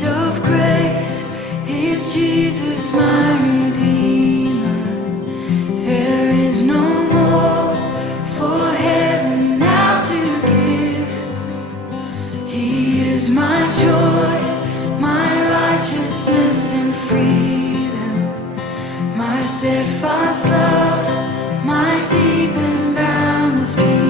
Of grace is Jesus my Redeemer. There is no more for heaven now to give. He is my joy, my righteousness and freedom, my steadfast love, my deep and boundless peace.